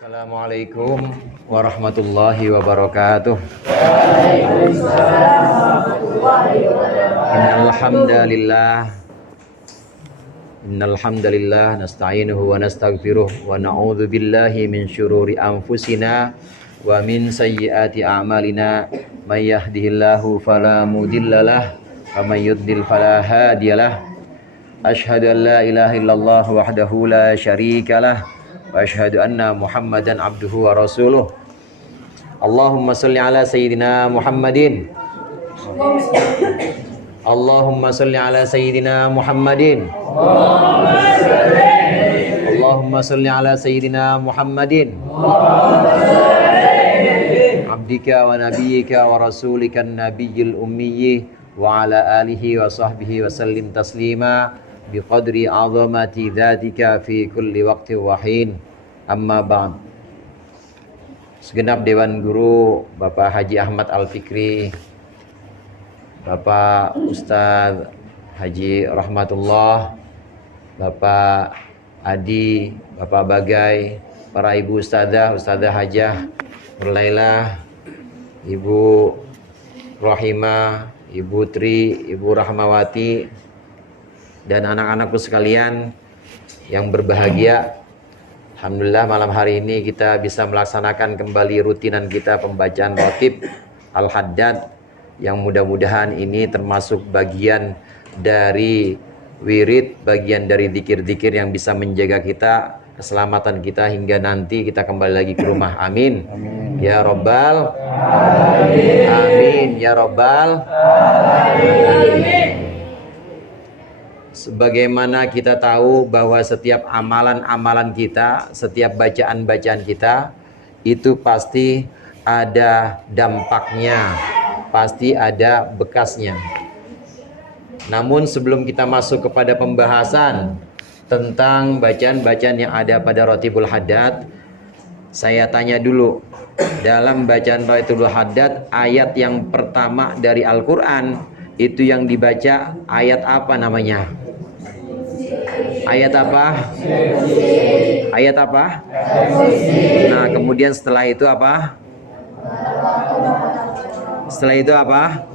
Assalamualaikum warahmatullahi wabarakatuh. Innal hamdalillah nasta'inuhu wa nastaghfiruh wa na'udzu billahi min syururi anfusina wa min sayyiati a'malina. May yahdihillahu fala mudhillalah wa may yudlil fala hadiyalah. Asyhadu an la ilaha illallah wahdahu la syarikalah wa asyhadu anna Muhammadan abduhu wa rasuluh. Allahumma salli ala sayyidina Muhammadin. Allahumma salli ala sayyidina Muhammadin. Allahumma salli ala sayyidina Muhammadin. Abdika wa nabiyyika wa rasulika an-nabiyyil ummiyyi wa ala alihi wa sahbihi wa sallim taslima biqadri azamati dzatika fi kulli waqti wa hin. Amma ba'd. Segenap Dewan Guru, Bapak Haji Ahmad Al-Fikri, Bapak Ustadz Haji Rahmatullah, Bapak Adi, Bapak Bagai, para Ibu Ustadzah, Ustadzah Hajah Nurlailah, Ibu Rohimah, Ibu Tri, Ibu Rahmawati, dan anak-anakku sekalian yang berbahagia. Alhamdulillah malam hari ini kita bisa melaksanakan kembali rutinan kita pembacaan Ratib Al-Haddad, yang mudah-mudahan ini termasuk bagian dari wirid, bagian dari zikir-zikir yang bisa menjaga kita, keselamatan kita hingga nanti kita kembali lagi ke rumah. Amin. Amin. Ya Rabbal Amin. Amin. Ya Rabbal Amin. Sebagaimana kita tahu bahwa setiap amalan-amalan kita, setiap bacaan-bacaan kita itu pasti ada dampaknya, pasti ada bekasnya. Namun sebelum kita masuk kepada pembahasan tentang bacaan-bacaan yang ada pada Ratibul Haddad, saya tanya dulu, dalam bacaan Ratibul Haddad ayat yang pertama dari Al-Quran itu yang dibaca ayat apa namanya? Ayat apa? Ayat apa? Nah, kemudian setelah itu apa? Setelah itu apa?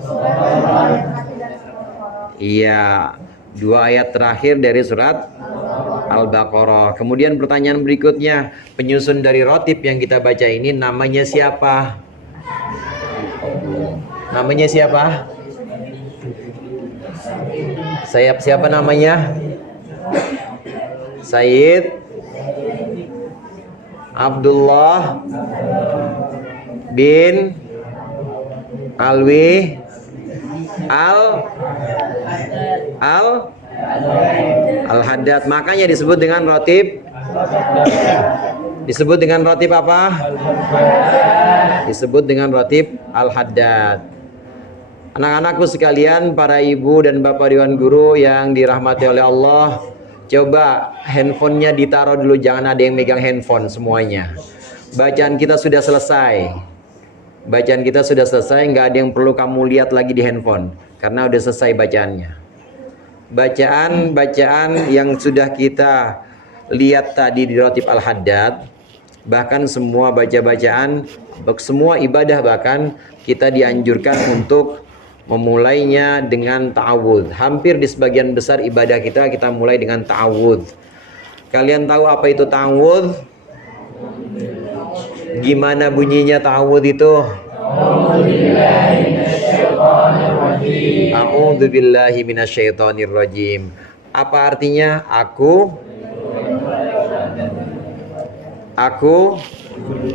Iya, dua ayat terakhir dari surat Al-Baqarah. Kemudian pertanyaan berikutnya, penyusun dari Ratib yang kita baca ini namanya siapa? Namanya siapa? Siapa namanya? Sayyid Abdullah bin Alwi Al-Haddad. Makanya disebut dengan Ratib. Disebut dengan Ratib apa? Disebut dengan Ratib Al-Haddad. Anak-anakku sekalian, para ibu dan bapak Dewan Guru yang dirahmati oleh Allah, coba handphonenya ditaruh dulu, jangan ada yang megang handphone semuanya. Bacaan kita sudah selesai. Bacaan kita sudah selesai, nggak ada yang perlu kamu lihat lagi di handphone, karena udah selesai bacaannya. Bacaan-bacaan yang sudah kita lihat tadi di Ratib Al-Haddad, bahkan semua baca-bacaan, semua ibadah bahkan kita dianjurkan untuk memulainya dengan ta'awudz. Hampir di sebagian besar ibadah kita mulai dengan ta'awudz. Kalian tahu apa itu ta'awudz? Gimana bunyinya ta'awudz itu? A'udzu billahi minasyaitonir rajim. Apa artinya? Aku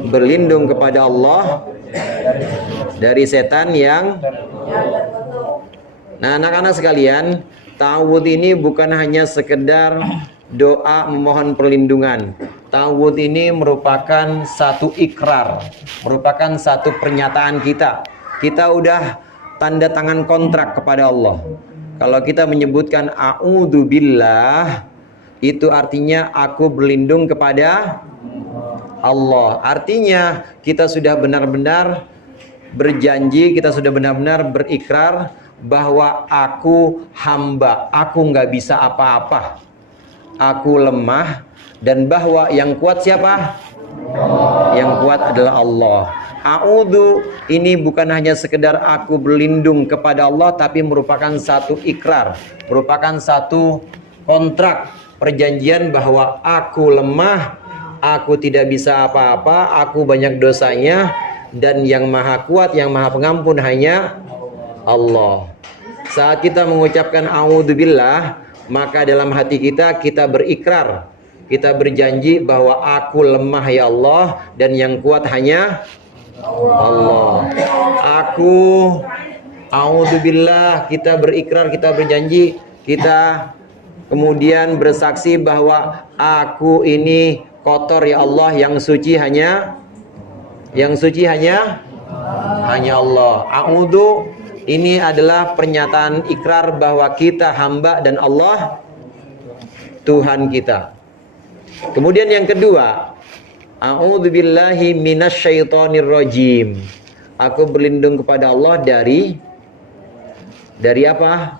berlindung kepada Allah dari setan yang. Nah, anak-anak sekalian, ta'awudz ini bukan hanya sekedar doa memohon perlindungan. Ta'awudz ini merupakan satu ikrar, merupakan satu pernyataan kita. Kita udah tanda tangan kontrak kepada Allah. Kalau kita menyebutkan a'udzubillah, itu artinya aku berlindung kepada Allah. Artinya kita sudah benar-benar berjanji, kita sudah benar-benar berikrar bahwa aku hamba, aku nggak bisa apa-apa, aku lemah, dan bahwa yang kuat siapa? Yang kuat adalah Allah. A'udzu ini bukan hanya sekedar aku berlindung kepada Allah, tapi merupakan satu ikrar, merupakan satu kontrak, perjanjian bahwa aku lemah, aku tidak bisa apa-apa, aku banyak dosanya, dan yang maha kuat, yang maha pengampun hanya Allah. Saat kita mengucapkan a'udzubillah, maka dalam hati kita berikrar, kita berjanji bahwa aku lemah ya Allah, dan yang kuat hanya Allah. Aku a'udzubillah, kita berikrar, kita berjanji, kita kemudian bersaksi bahwa aku ini kotor ya Allah, yang suci hanya Allah. A'udzu ini adalah pernyataan ikrar bahwa kita hamba dan Allah Tuhan kita. Kemudian yang kedua, a'udzubillahi minasyaitonirrajim. Aku berlindung kepada Allah dari apa?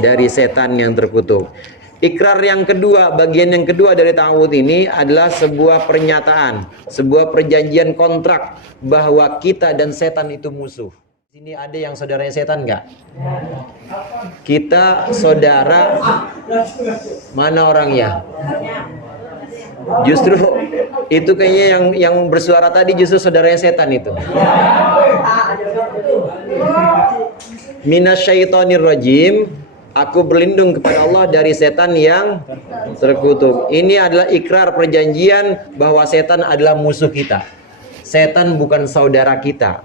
Dari setan yang terkutuk. Ikrar yang kedua, bagian yang kedua dari ta'awudz ini adalah sebuah pernyataan, sebuah perjanjian kontrak bahwa kita dan setan itu musuh. Sini ada yang saudaranya setan nggak? Kita saudara, mana orangnya? Justru itu kayaknya yang bersuara tadi justru saudaranya setan itu. Minasyaitonirrajim, aku berlindung kepada Allah dari setan yang terkutuk. Ini adalah ikrar perjanjian bahwa setan adalah musuh kita. Setan bukan saudara kita.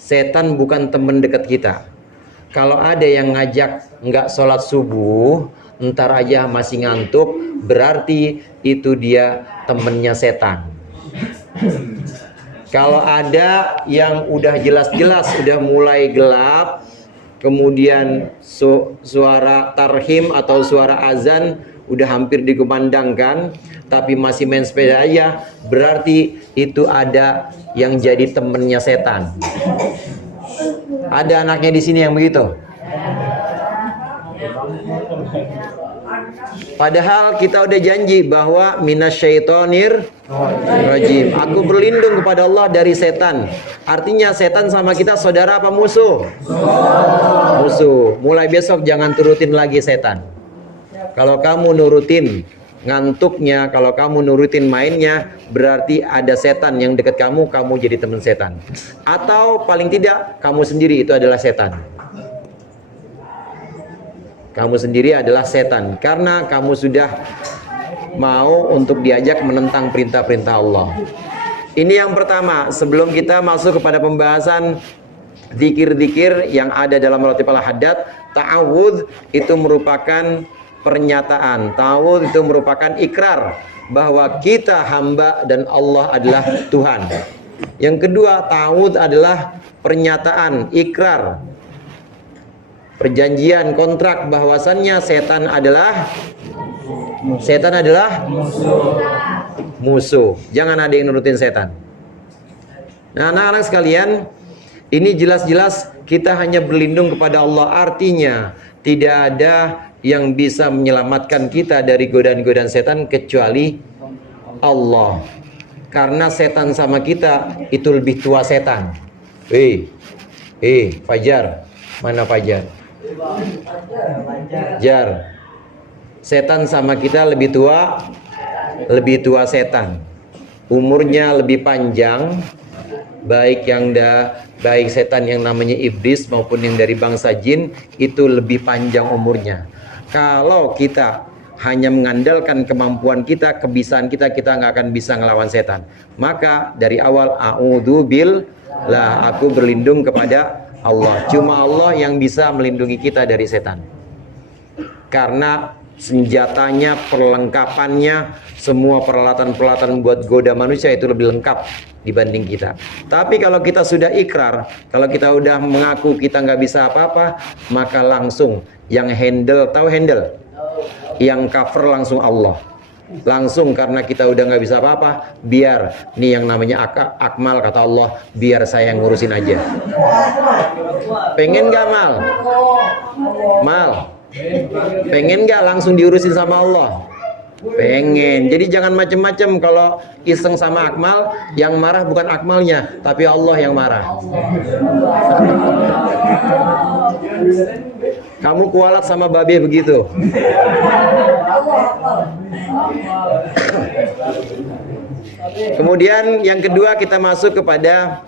Setan bukan teman dekat kita. Kalau ada yang ngajak nggak sholat subuh, ntar aja masih ngantuk, berarti itu dia temennya setan. Kalau ada yang udah jelas-jelas udah mulai gelap, kemudian suara tarhim atau suara azan udah hampir dikumandangkan, tapi masih main sepeda aja, berarti itu ada yang jadi temennya setan. Ada anaknya di sini yang begitu. Padahal kita udah janji bahwa minasyaitonir rajim. Aku berlindung kepada Allah dari setan. Artinya setan sama kita saudara apa musuh? Musuh. Mulai besok jangan turutin lagi setan. Kalau kamu nurutin ngantuknya, kalau kamu nurutin mainnya, berarti ada setan yang dekat kamu, kamu jadi teman setan. Atau paling tidak kamu sendiri itu adalah setan. Kamu sendiri adalah setan karena kamu sudah mau untuk diajak menentang perintah-perintah Allah. Ini yang pertama, sebelum kita masuk kepada pembahasan zikir-zikir yang ada dalam Ratibul Haddad. Ta'awudz itu merupakan pernyataan, ta'awudz itu merupakan ikrar bahwa kita hamba dan Allah adalah Tuhan. Yang kedua, ta'awudz adalah pernyataan, ikrar, perjanjian, kontrak bahwasannya setan adalah musuh. Jangan ada yang nurutin setan. Nah, anak-anak sekalian, ini jelas-jelas kita hanya berlindung kepada Allah. Artinya tidak ada yang bisa menyelamatkan kita dari godaan-godaan setan kecuali Allah. Karena setan sama kita itu lebih tua setan. Fajar, mana Fajar? Jar, setan sama kita lebih tua setan, umurnya lebih panjang, baik setan yang namanya iblis maupun yang dari bangsa jin itu lebih panjang umurnya. Kalau kita hanya mengandalkan kemampuan kita, kebisaan kita, kita nggak akan bisa ngelawan setan. Maka dari awal a'udzubillah, aku berlindung kepada Allah. Cuma Allah yang bisa melindungi kita dari setan. Karena senjatanya, perlengkapannya, semua peralatan-peralatan buat goda manusia itu lebih lengkap dibanding kita. Tapi kalau kita sudah ikrar, kalau kita udah mengaku kita nggak bisa apa-apa, maka langsung yang handle, tahu handle? Yang cover langsung Allah. Langsung karena kita udah nggak bisa apa-apa, biar nih yang namanya Akmal, kata Allah, biar saya yang ngurusin aja. Pengen nggak Mal? Pengen nggak langsung diurusin sama Allah? Pengen. Jadi jangan macem-macem kalau iseng sama Akmal, yang marah bukan Akmalnya, tapi Allah yang marah. Kamu kualat sama babe begitu. Kemudian yang kedua kita masuk kepada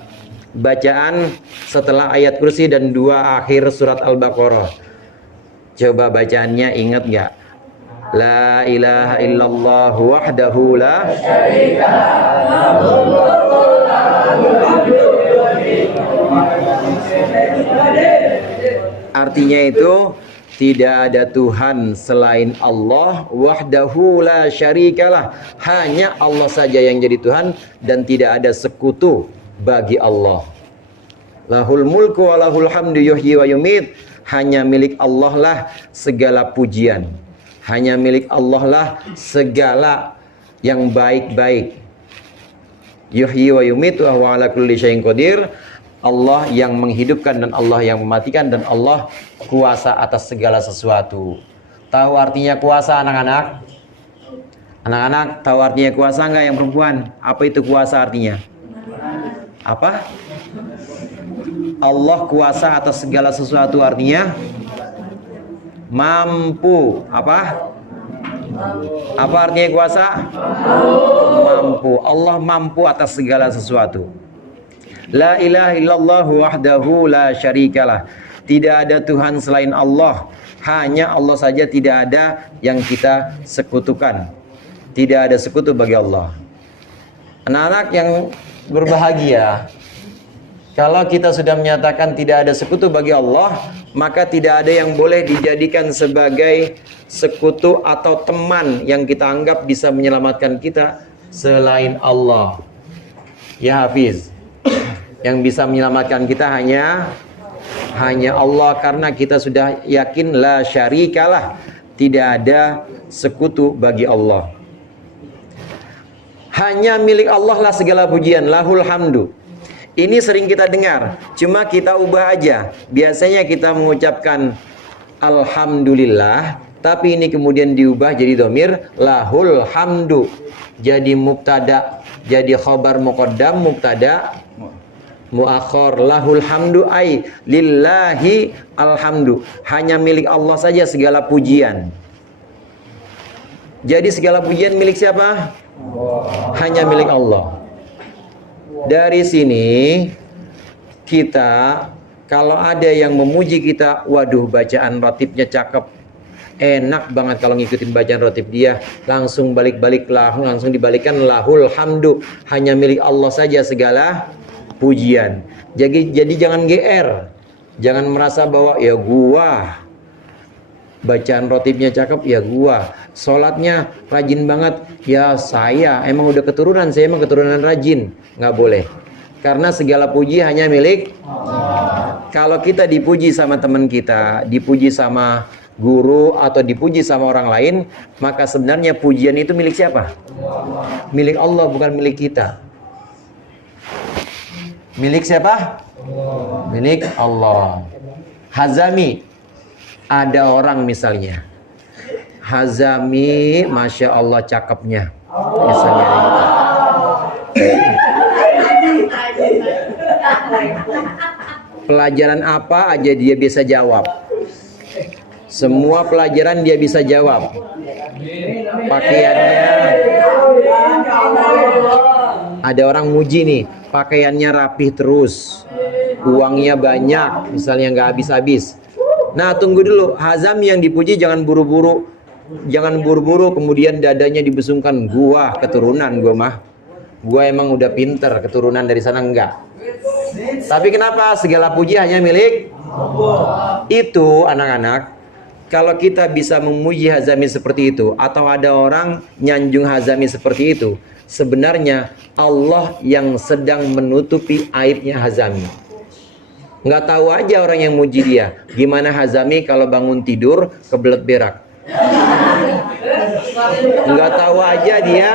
bacaan setelah ayat kursi dan dua akhir surat Al-Baqarah. Coba bacaannya ingat nggak? La ilaha illallah wahdahu la syarika artinya itu tidak ada Tuhan selain Allah, wahdahu la syarikalah, hanya Allah saja yang jadi Tuhan dan tidak ada sekutu bagi Allah. Lahul mulku wa lahul hamdu yuhyi wa yumit, hanya milik Allah lah segala pujian, hanya milik Allah lah segala yang baik-baik. Yuhyi wa yumit wa huwa ala kulli syai'in qadir. Allah yang menghidupkan dan Allah yang mematikan, dan Allah kuasa atas segala sesuatu. Tahu artinya kuasa anak-anak? Anak-anak tahu artinya kuasa nggak yang perempuan? Apa itu kuasa artinya? Apa? Allah kuasa atas segala sesuatu artinya mampu. Apa? Apa artinya kuasa? Mampu. Allah mampu atas segala sesuatu. La ilaha illallah wahdahu la syarikalah. Tidak ada Tuhan selain Allah, hanya Allah saja, tidak ada yang kita sekutukan. Tidak ada sekutu bagi Allah. Anak-anak yang berbahagia, kalau kita sudah menyatakan tidak ada sekutu bagi Allah, maka tidak ada yang boleh dijadikan sebagai sekutu atau teman yang kita anggap bisa menyelamatkan kita selain Allah. Ya Hafiz, yang bisa menyelamatkan kita hanya Allah, karena kita sudah yakin la syarikalah, tidak ada sekutu bagi Allah. Hanya milik Allah lah segala pujian, lahul hamdu. Ini sering kita dengar, cuma kita ubah aja. Biasanya kita mengucapkan alhamdulillah, tapi ini kemudian diubah jadi dhamir lahul hamdu. Jadi mubtada, jadi khabar muqaddam, mubtada muakhir, lahul hamdu ay lillahi alhamdu, hanya milik Allah saja segala pujian. Jadi segala pujian milik siapa? Hanya milik Allah. Dari sini kita, kalau ada yang memuji kita, waduh bacaan ratibnya cakep, enak banget kalau ngikutin bacaan ratib dia, langsung balik-balik lah, langsung dibalikkan lahul hamdu, hanya milik Allah saja segala pujian. Jadi jangan GR, jangan merasa bahwa ya gua bacaan rotibnya cakep, ya gua sholatnya rajin banget, ya saya emang udah keturunan, saya emang keturunan rajin. Nggak boleh, karena segala puji hanya milik Allah. Kalau kita dipuji sama teman kita, dipuji sama guru, atau dipuji sama orang lain, maka sebenarnya pujian itu milik siapa? Milik Allah, bukan milik kita. Milik siapa? Milik Allah. Hazami, ada orang misalnya, Hazami, masya Allah cakepnya, misalnya gitu. Pelajaran apa aja dia bisa jawab. Semua pelajaran dia bisa jawab. Pakaiannya, ada orang muji nih, pakaiannya rapih terus, uangnya banyak, misalnya nggak habis-habis. Nah tunggu dulu, Hazami yang dipuji jangan buru-buru, kemudian dadanya dibesungkan, gua keturunan, gua emang udah pinter, keturunan dari sana, enggak. Tapi kenapa segala puji hanya milik Allah? Itu anak-anak, kalau kita bisa memuji Hazami seperti itu, atau ada orang nyanjung Hazami seperti itu, sebenarnya Allah yang sedang menutupi aibnya Hazami. Nggak tahu aja orang yang muji dia. Gimana Hazami kalau bangun tidur kebelet berak? Nggak tahu aja dia.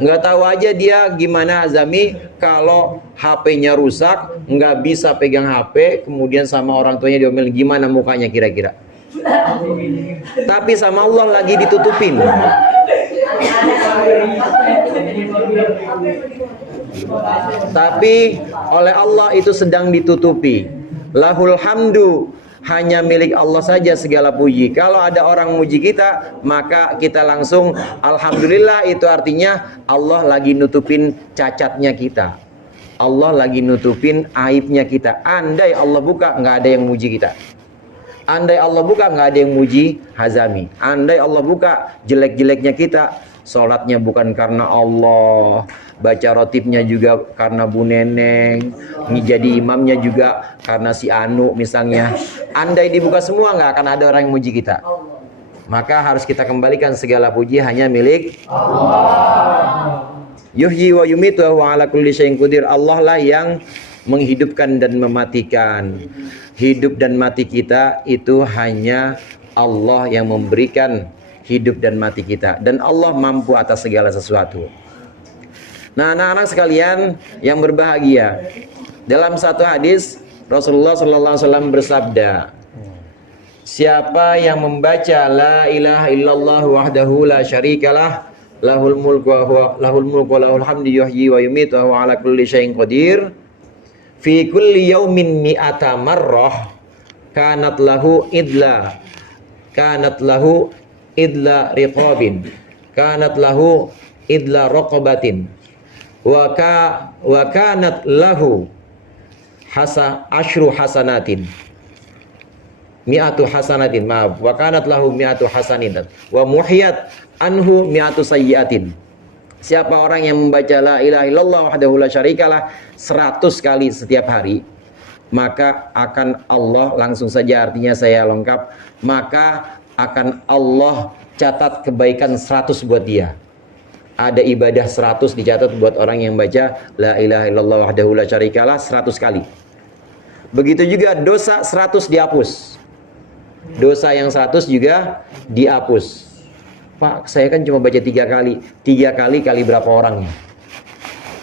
Nggak tahu aja dia gimana Hazami kalau HP-nya rusak, nggak bisa pegang HP, kemudian sama orang tuanya diomelin, gimana mukanya kira-kira? Tapi sama Allah lagi ditutupin. Tapi oleh Allah itu sedang ditutupi. Lahul hamdu, hanya milik Allah saja segala puji. Kalau ada orang muji kita, maka kita langsung alhamdulillah, itu artinya Allah lagi nutupin cacatnya kita. Allah lagi nutupin aibnya kita. Andai Allah buka, nggak ada yang muji kita. Andai Allah buka, nggak ada yang muji Hazami. Andai Allah buka, jelek-jeleknya kita, sholatnya bukan karena Allah, baca rotibnya juga karena Bu Neneng, jadi imamnya juga karena si Anu misalnya. Andai dibuka semua, nggak akan ada orang yang muji kita. Maka harus kita kembalikan segala puji hanya milik Allah. Yuhyi wa yumitu wa ala kulli syai'in qadir. Allah lah yang menghidupkan dan mematikan. Hidup dan mati kita itu hanya Allah yang memberikan hidup dan mati kita, dan Allah mampu atas segala sesuatu. Nah, anak-anak sekalian yang berbahagia, dalam satu hadis Rasulullah SAW bersabda, siapa yang membaca la ilaha illallah wahdahu la syarikalah lahul mulku wa lahul hamdu yuhyi wa yumitu wa ala kulli syai'in qadir fi kulli yaumin mi'ata marrah kanat lahu idla riqabin, kanat lahu idla raqabatin, wa kanat lahu asyru hasanatin, mi'atu hasanatin, maaf, wa kanat lahu mi'atu hasanatin, wa muhiyat anhu mi'atu sayyiatin. Siapa orang yang membaca la ilaha illallah wahdahu la syarikalah 100 kali setiap hari, maka akan Allah, langsung saja artinya saya lengkap, maka akan Allah catat kebaikan 100 buat dia. Ada ibadah 100 dicatat buat orang yang baca la ilaha illallah wahdahu la syarikalah 100 kali. Begitu juga dosa 100 dihapus. Dosa yang 100 juga dihapus. Pak, saya kan cuma baca 3 kali. 3 kali kali berapa orangnya?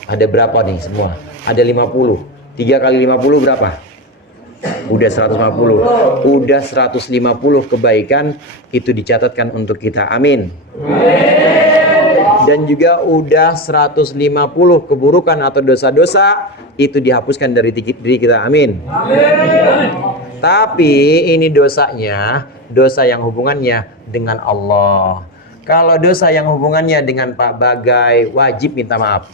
Ada berapa nih semua? Ada 50. 3 kali 50 berapa? Udah 150. Udah 150 kebaikan itu dicatatkan untuk kita. Amin. Dan juga udah 150 keburukan atau dosa-dosa itu dihapuskan dari diri kita. Amin. Tapi ini dosanya, dosa yang hubungannya dengan Allah. Kalau dosa yang hubungannya dengan Pak Bagai, wajib minta maaf.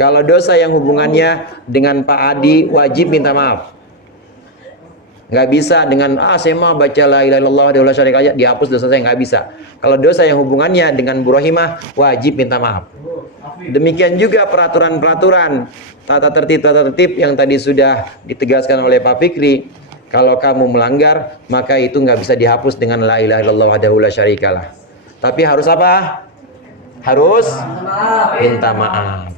Kalau dosa yang hubungannya dengan Pak Adi, wajib minta maaf. Nggak bisa dengan saya mau baca la ilaha illallah wa la syarika lah dihapus dosa saya, nggak bisa. Kalau dosa yang hubungannya dengan Bu Rohimah, wajib minta maaf. Demikian juga peraturan-peraturan tata tertib yang tadi sudah ditegaskan oleh Pak Fikri. Kalau kamu melanggar, maka itu nggak bisa dihapus dengan la ilaha illallah wahdahu la syarikalah. Tapi harus apa? Harus minta maaf.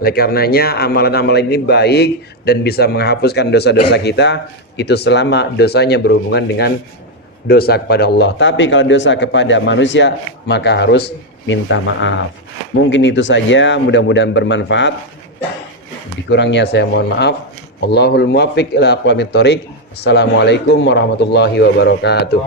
Oleh karenanya amalan-amalan ini baik dan bisa menghapuskan dosa-dosa kita, itu selama dosanya berhubungan dengan dosa kepada Allah. Tapi kalau dosa kepada manusia, maka harus minta maaf. Mungkin itu saja, mudah-mudahan bermanfaat. Dikurangnya saya mohon maaf. Wallahul muwaffiq ila aqwamit thoriq. Assalamualaikum warahmatullahi wabarakatuh.